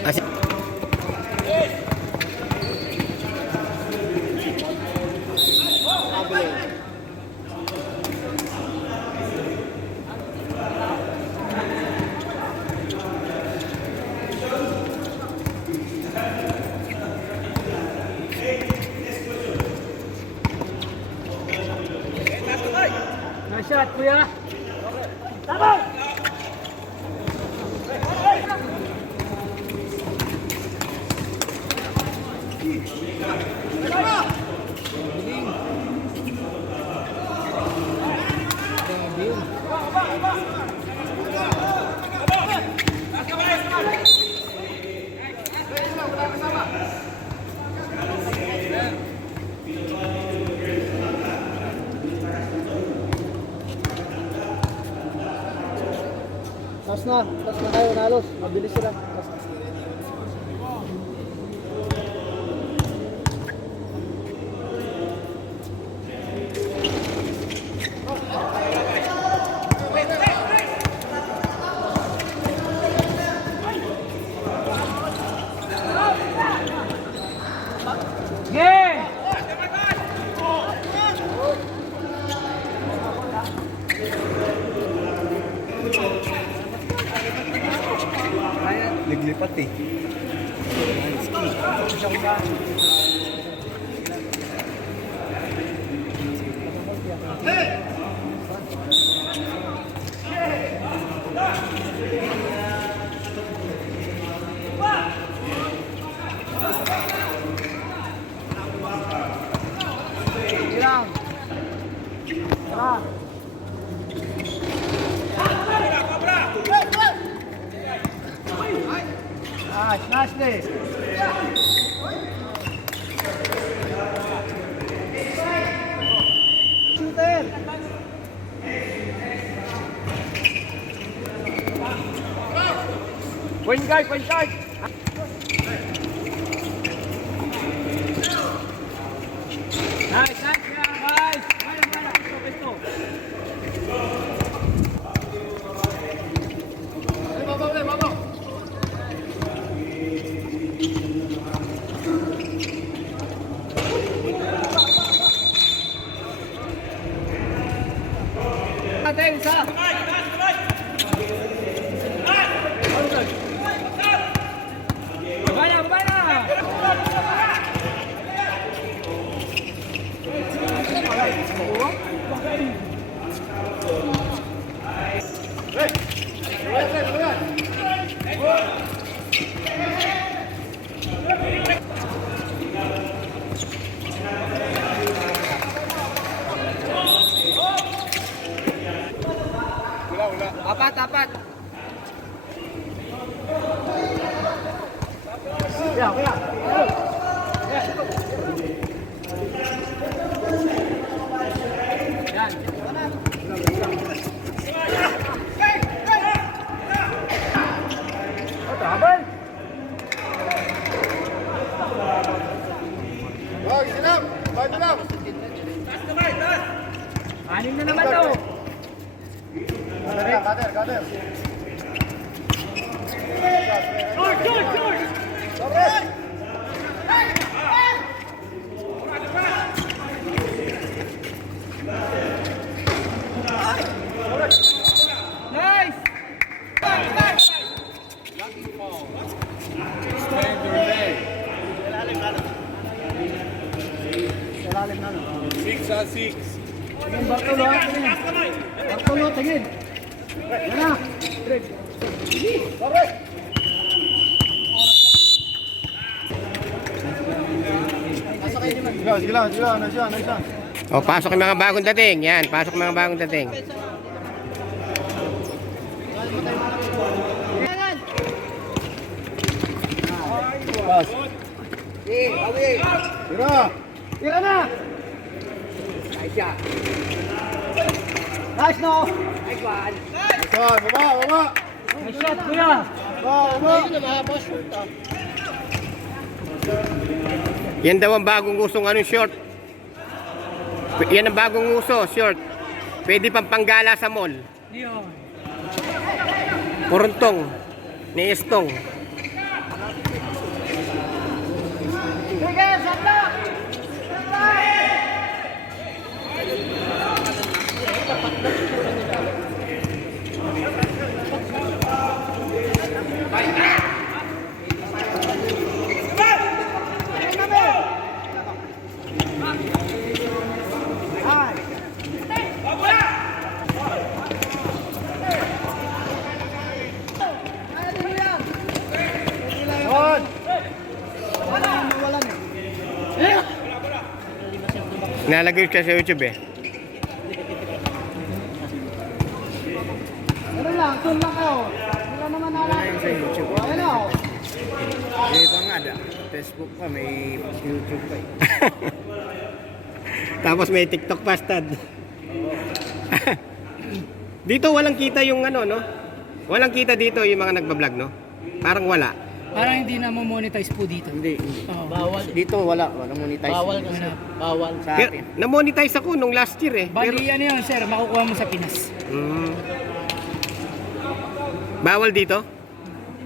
Kasi Nice shot, kuya. Tama! Tas na kayo, nalos. Mabilis sila. Yeah! Liglipat eh. Ilang. Tara. Nice, nice. Shooter. Point guard, point guard. Nice, nice, guys. Pesto. Vamos. Natin isa. Baba na. Apat. Kuya. Yan. Tabal. Wag, silam! Bad lang! Anim na naman to. Kader! George! Nice! Stand your leg. Salalim na. 6-6. Tingin, Bartolo ha. Bartolo, tingin. Yan na. Sige lang. o, pasok yung mga bagong dating. Yan, pasok yung mga bagong dating. Pass. Tira na. Nice no. Nice one. Baba! Nice shot, kuya. Yan daw ang bagong usong anong short. Yan ang bagong uso, short. Pwede pang panggala sa mall. Yun. Puruntong. Ni Estong. Nalagay siya sa YouTube eh. Ano lang, tun lang kayo. Wala naman nalala. Sa YouTube. Ayan o. May pa nga da. Facebook pa, may YouTube pa eh. Tapos may TikTok pa, Stad. Dito walang kita yung ano, no? Walang kita dito yung mga nagbablog, no? Parang wala. Parang hindi na mo-monetize po dito. Hindi, hindi. Oo. Bawal. Dito wala monetize. Bawal kasi. Bawal. Sa Pero, atin. na-monetize ako nung last year eh. Pero, Bali, ano yun, sir, makukuha mo sa Pinas. mm, bawal dito?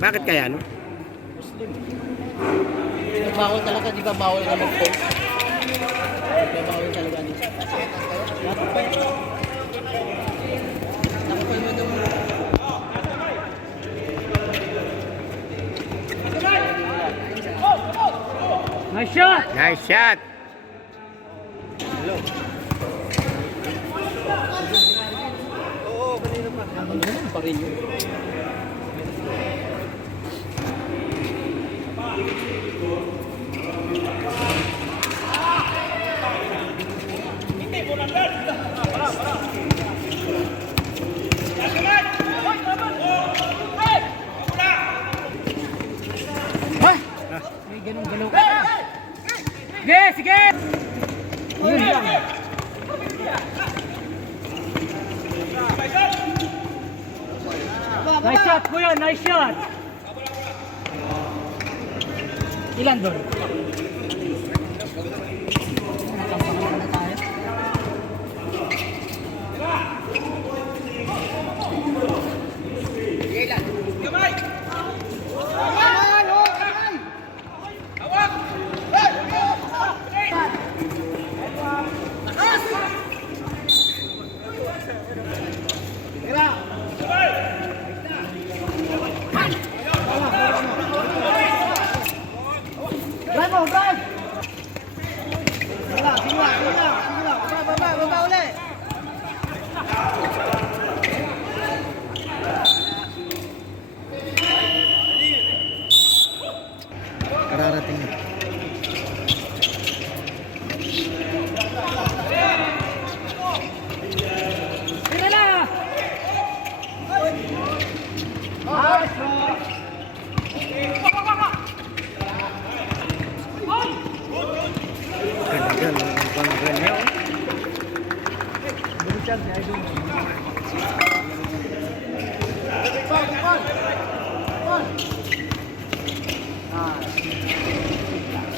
Bakit kaya, no? Bawal talaga, di ba? Bawal ka mag-post. Bawal talaga dito. Nice shot! Nice shot! Pa rin yun. May ganun galaw ka. Sige, sige! Yun lang. Nice shot, kuya, nice shot. Ilan doon? Drive mo, drive! Sige lang, sige lang, sige lang. Sige lang. Baba ulit. Kararating na. Sige na! Nice, bro. Ganda ng panggal niya.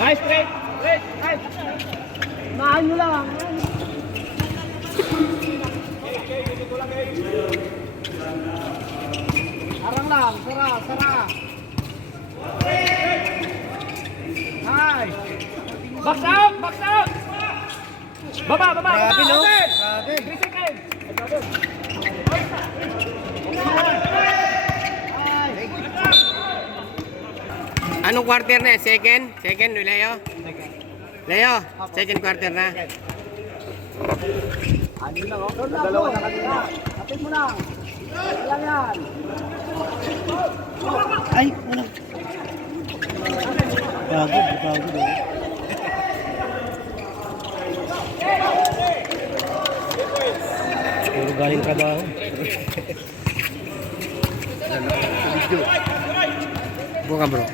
Nice break! Break! Nice! Unahan nyo lang. Arang lang, sara. Nice. Box out! Box out! Baba! Grabe no? Grabe! 3 seconds! Anong quarter na? Second? Second, Leo? Leo, second quarter na. Ano lang, oh. Dalawa na kanina. Kapit mo lang. Lang yan. Ay, wala. Pagod. Puro galing trabaho. Buka bro.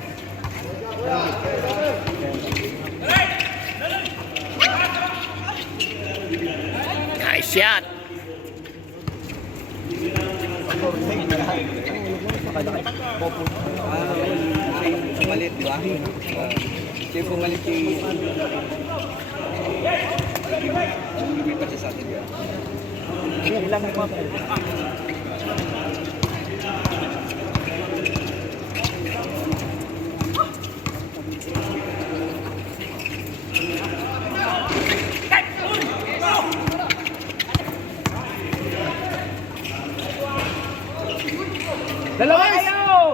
Nice shot. Malit, di ba? Siya yung pumalit yung... Lumipat siya sa atin yun. Ilang mo pa. Dalawa kayo!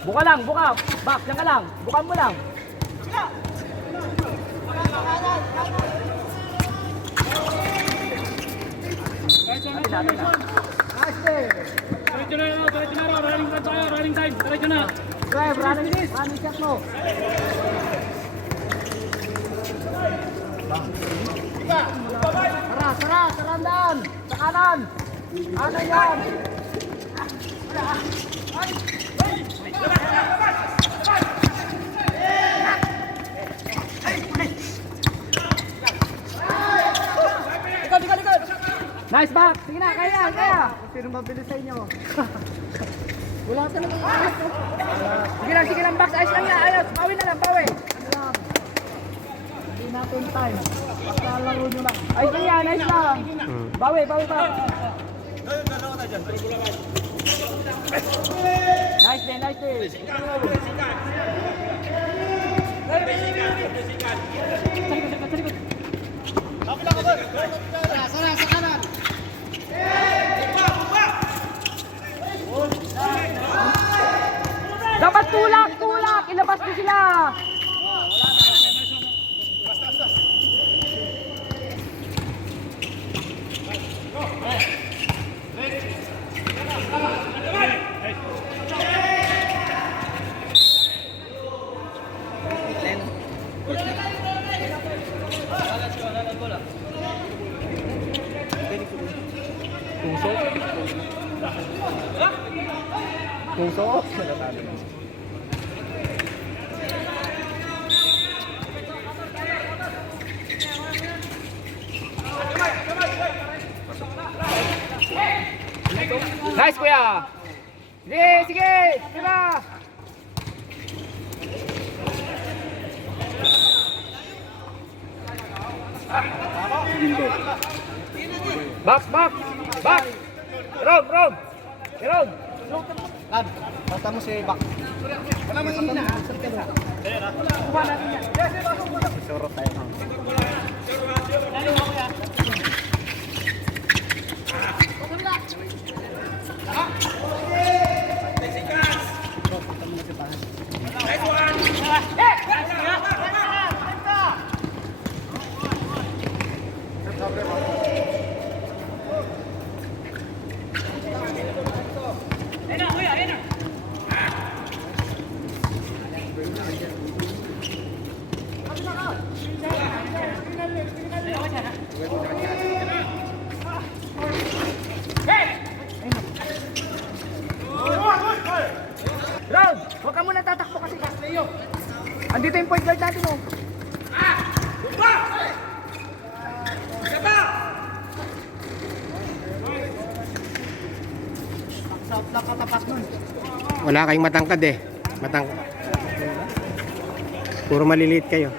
Buka lang, buka. Back, yan ka lang. Bukan mo lang. Natin na. Nice day. Drive, running shot mo. Sarandaan. Sa kanan. Ano yan? Likod. Nice back. Sige na, kaya. Sino mabilis sa inyo? Wala ka naman. Sige lang, box. Ayos lang yan. Ayos. Bawi na lang, bawi. Hindi natin time. Pagkalaro nyo lang. Ayos lang yan, ayos lang. Bawi. Nice day. Sarah, sa kanan. Dapat tulak. Ilabas ko sila. Puso. Nice, kuya. Sige. Diba? Back. Rom. Lad, basta mo si Bak. Wala mang ina. Kuha natin yan. Suro tayo. Round! Huwag ka muna tatakbo kasi. Andito yung point guard natin, oh. Wala kayong matangkad eh. Puro maliliit kayo.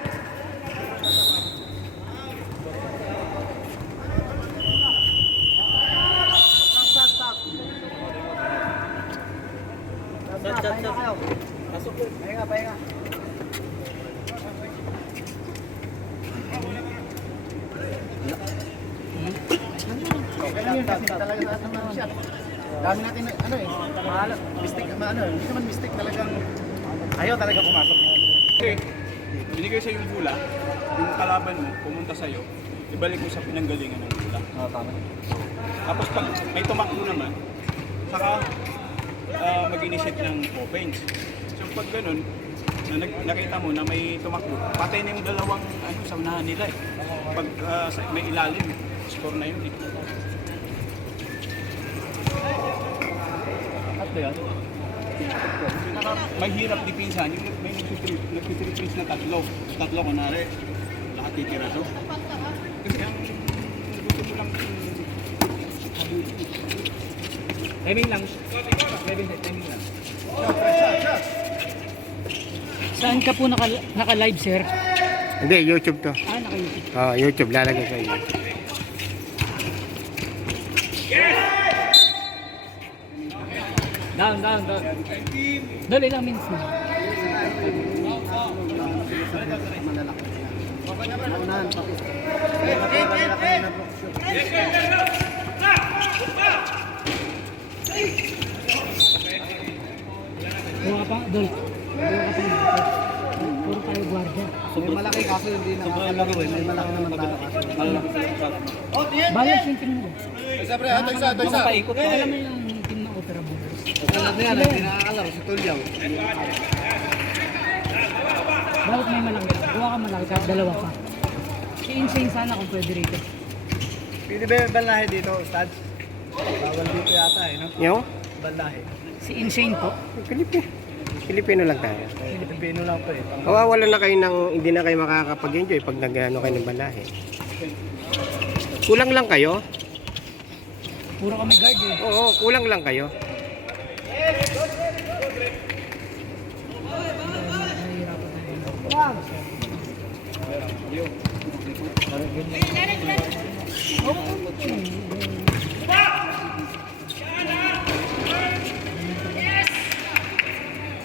Pahinga. Okay lang yun kasi talaga lahat ng shot. Dami natin mahal. Mistake, hindi naman mistake talagang ayaw talaga pumasok. Okay. Binigay sa yung bola, yung kalaban mo, pumunta sa'yo, ibalik mo sa pinanggalingan ng bola. Tama. Tapos pag may tumakbo naman, saka mag-initiate ng offense. So pag ganun, nakita mo na may tumakbo, patay na yung dalawang sa unahan nila eh. Pag may ilalim, score na yun eh. Mahirap dipinsan, yung may nagtitripins na tatlo, kunwari, lahat titira to. Kasi ang gusto mo lang Timing lang. Saan ka po naka-live, sir? Hindi, YouTube to. Naka-YouTube. YouTube. Lalagay sa iyo. Down. Dali lang, minutes na. Mga Dol. Puro tayo gwardiya. May malaki kaso hindi nakakalaro eh. May malaki naman tayo kaso. Balance yung team mo. Siyempre, ito isa. Alam mo yung team na Opera Bombers. Tulad na yan, hindi nakakalaro. Si Tulyaw. Bakit may malaki? Gawa ka malaki kahit dalawa pa. Si Insane sana kung pwede rito. Pwede ba yung balahe dito, Ustad? Bawal dito yata eh, no? Yung? Balahe. Si Insane po. Pilipino lang tayo. Pilipino lang to eh. Kawawalan na kayo ng, hindi na kayo makakapag-enjoy pag nag-ano kayo ng balahe. Kulang lang kayo? Puro kami guard eh. Oo, kulang lang kayo.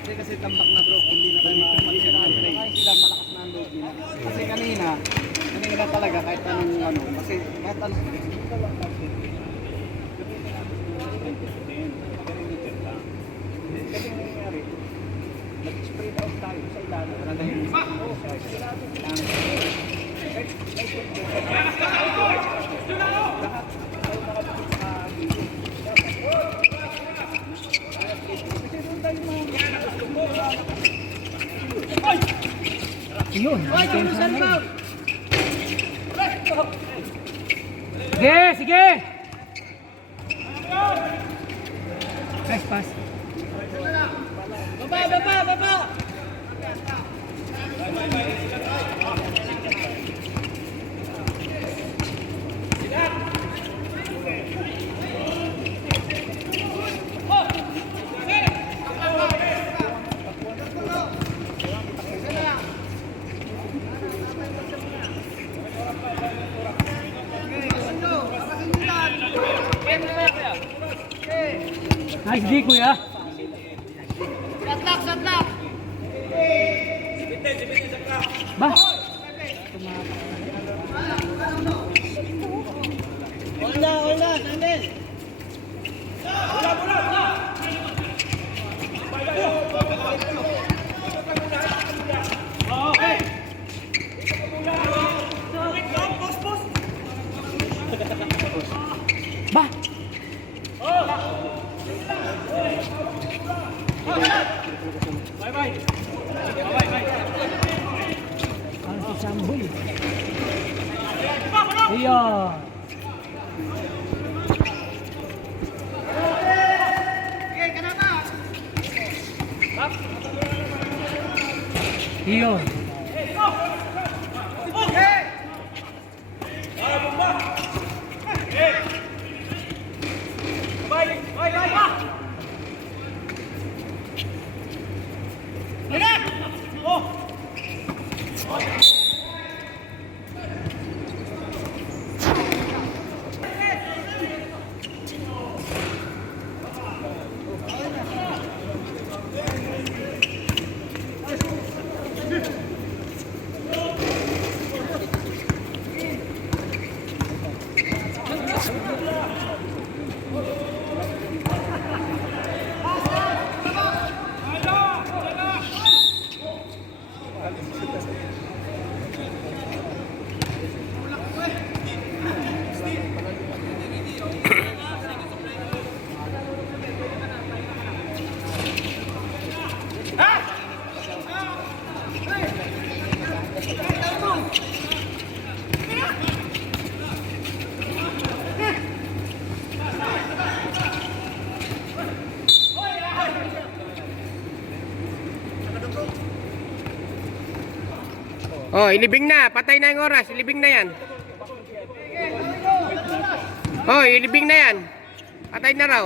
Hindi kasi tambak na bro, hindi na tayo makakapag-play. Sila malakas na ang load nila. Kasi kanina talaga kahit anong ano, kasi kahit anong Kasi nangyayari, nag-spread out tayo sa ilalim. Wala na yung Yun. Sige, sige! Nice pass. Baba! Nice D, kuya. Ba? Ba? Parang si Samboy. Iya. Iyo. Oh, ilibing na. Patay na yung oras. Ilibing na yan. Oh, ilibing na yan. Patay na raw.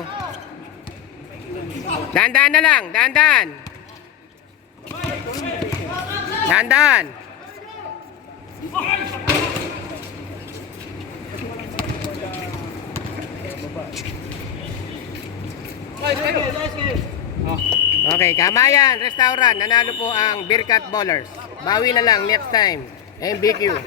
Dahan-dahan na lang. Dahan-dahan. Dahan-dahan. Okay, Kamayan Restaurant. Nanalo po ang Birkat Bowlers. Bawi na lang next time. MBQ.